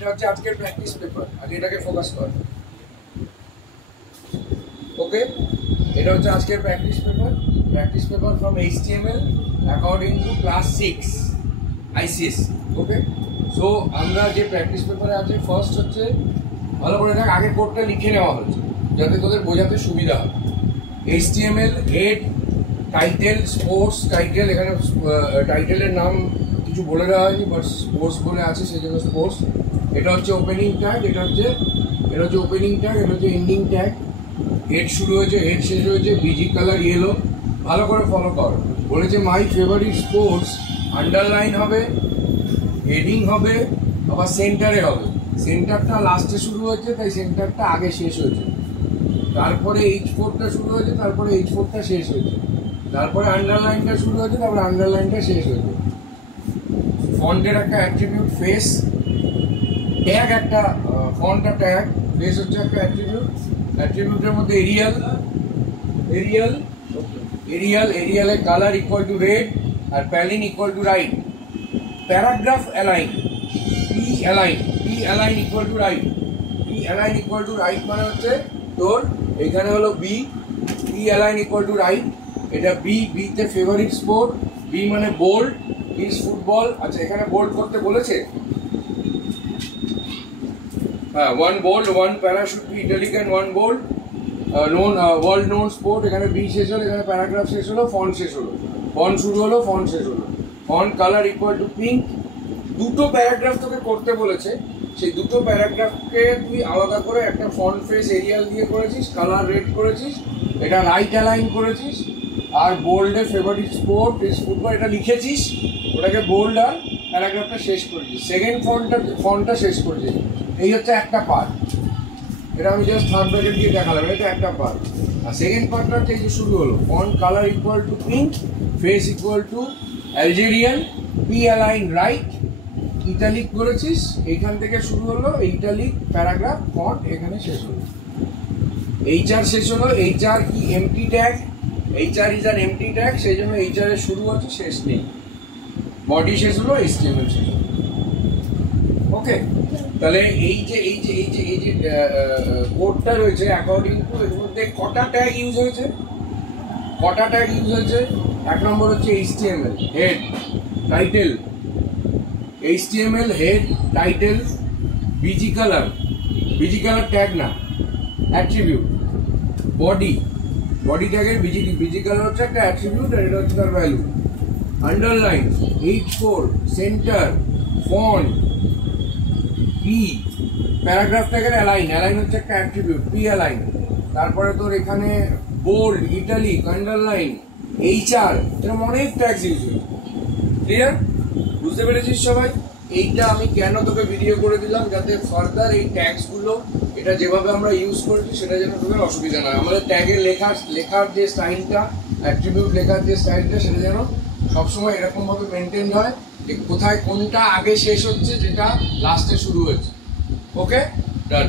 এটা হচ্ছে আজকের প্র্যাকটিস পেপার। আগে এটাকে ফোকাস কর। ওকে, এটা হচ্ছে আজকের practice paper from HTML according to class 6 ICS। Okay, so আমরা যে প্র্যাকটিস পেপারে আছে ফার্স্ট হচ্ছে ভালো করে দেখ, আগে কোডটা লিখে নেওয়া হচ্ছে যাতে তোদের বোঝাতে সুবিধা হয়। HTML head, title, sports title, এখানে টাইটেলের নাম কিছু বলে দেওয়া হয়নি বাট স্পোর্টস বলে আছে সেই জন্য স্পোর্টস। এটা হচ্ছে ওপেনিং ট্যাগ, এটা হচ্ছে ওপেনিং ট্যাগ, এটা হচ্ছে এন্ডিং ট্যাগ। হেড শুরু হয়েছে, হেড শেষ হয়েছে, বিজি কালার ইয়েলো। ভালো করে ফলো কর। বলেছে মাই ফেভারিট স্পোর্টস, আন্ডারলাইন হবে, হেডিং হবে, আবার সেন্টারে হবে। সেন্টারটা লাস্টে শুরু হয়েছে তাই সেন্টারটা আগে শেষ হয়েছে, তারপরে H4টা শুরু হয়েছে, তারপরে H4টা শেষ হয়েছে, তারপরে আন্ডারলাইনটা শুরু হয়েছে, তারপরে আন্ডারলাইনটা শেষ হয়েছে। ফন্টের একটা অ্যাট্রিবিউট ফেস, ট্যাগ একটা ফন্টটা ট্যাগ, ফেস হচ্ছে একটা অ্যাট্রিবিউট। অ্যাট্রিবিউটের মধ্যে এরিয়ালের কালার ইকুয়াল টু রেড আর p align equal to right. Paragraph align, p align equal to right. P align equal to right মানে হচ্ছে তোর এখানে হলো B, p align equal to right. এটা বিতে ফেভারিট স্পোর্ট, বি মানে বোল্ড, ইজ ফুটবল। আচ্ছা, এখানে বোল্ড করতে বলেছে, হ্যাঁ, one bold, one para should be italic and one bold. Known world known sport, এখানে বি শেষ হলো, এখানে প্যারাগ্রাফ শেষ হলো, ফন্ট শেষ হলো, ফন্ট শুরু হলো, ফন্ট শেষ হলো। Font colour equal to pink. দুটো প্যারাগ্রাফ তোকে করতে বলেছে, সেই দুটো প্যারাগ্রাফকে তুই আলাদা করে একটা ফন্ট ফেস এরিয়াল দিয়ে করেছিস, কালার রেড করেছিস, এটা রাইট অ্যালাইন করেছিস, আর বোল্ডে ফেভারিট স্পোর্ট ইজ ফুটবল এটা লিখেছিস, ওটাকে বোল্ড আর প্যারাগ্রাফটা শেষ করেছিস, সেকেন্ড ফন্টটা শেষ করেছিস। এই হচ্ছে একটা পার্ট, এটা আমি জাস্ট থার্ড ব্র্যাকেট দিয়ে দেখালাম, এটা একটা পার্ট। আর সেকেন্ড পার্টটা হচ্ছে এই যে শুরু হলো, font colour equal to pink, face equal to Algerian, p align right, italic করেছিস, এইখান থেকে শুরু হলো, ইটালিক প্যারাগ্রাফ ফন্ট এখানে শেষ হলো। HR শেষ হলো, HR কি MT tag, HR is an empty tag, সেই জন্য HR এর শুরু হচ্ছে, শেষ নেই। বডি শেষ হলো, HTML শেষ হলো। ওকে, তাহলে এই যে কোডটা রয়েছে অ্যাকর্ডিং টু এর মধ্যে কটা ট্যাগ ইউজ হয়েছে, এক নম্বর হচ্ছে HTML head title, HTML head title, BG colour tag না, অ্যাট্রিবিউট, বডি ট্যাগের বিজি কালার হচ্ছে একটা অ্যাট্রিবিউট আর এটা হচ্ছে তার value. Underline, H4, centre, font, p, paragraph ট্যাগের অ্যালাইন হচ্ছে একটা অ্যাট্রিবিউট, পি অ্যালাইন। তারপরে তোর এখানে বোল্ড, ইটালিক, আন্ডারলাইন, HR, এরকম অনেক ট্যাগস ইউজ হয়েছে। ক্লিয়ার? বুঝতে পেরেছিস সবাই? এইটা আমি কেন তোকে ভিডিও করে দিলাম, যাতে ফার্দার এই ট্যাগসগুলো এটা যেভাবে আমরা ইউজ করেছি সেটা যেন তোদের অসুবিধা নয়। আমাদের ট্যাগের লেখার যে স্টাইলটা, অ্যাট্রিবিউট লেখার যে স্টাইলটা, সেটা যেন সবসময় এরকমভাবে মেনটেন হয় যে কোথায় কোনটা আগে শেষ হচ্ছে, যেটা লাস্টে শুরু হচ্ছে। ওকে, ডান।